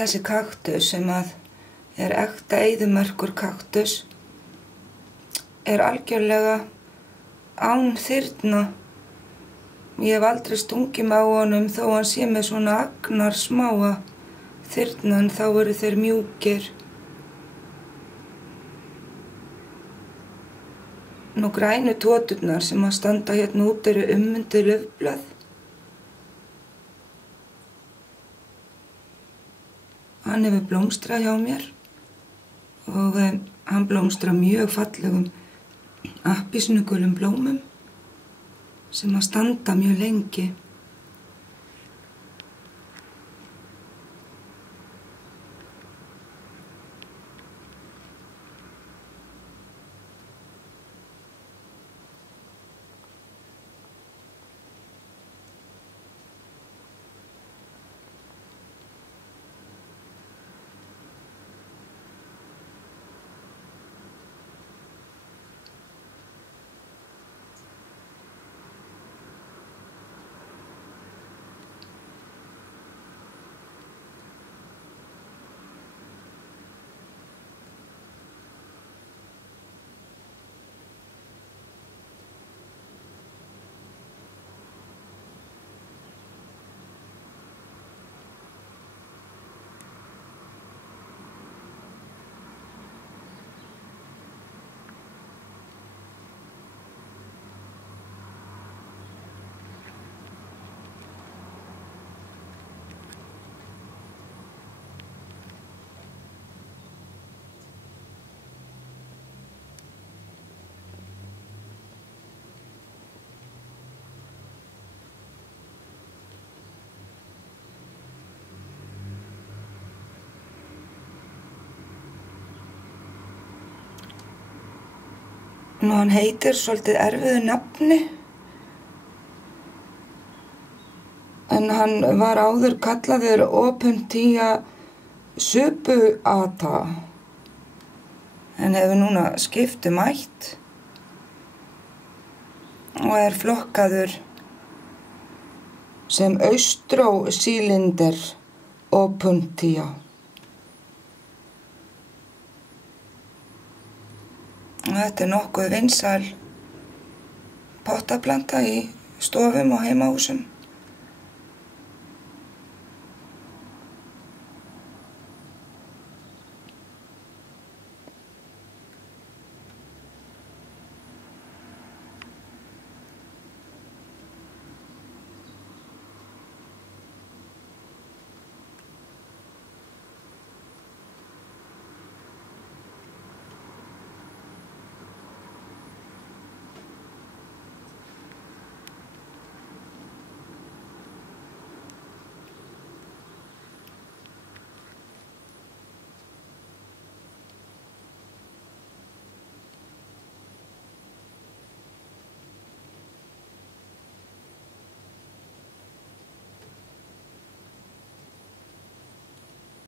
Þessi kaktus sem er ekta eyðimerkur kaktus er algjörlega án þyrna. Ég hef aldrei stungið mig á honum þó hann sé með svona agnar smáa þyrna, en þá eru þeir mjúkir. Nú grænu tóturnar sem standa hérna út eru ummynduð laufblöð. Hann hefur blómstrað hjá mér og hann blómstrar mjög fallegum appelsínugulum blómum sem standa mjög lengi. Nú hann heitir svolítið erfiðu nafni, en hann var áður kallaður Opuntia subulata, en hefur núna skipt ætt og flokkaður sem Austrosílinder Opuntia. Þetta nokkuð vinsæl pottaplanta í stofum og heimahúsum.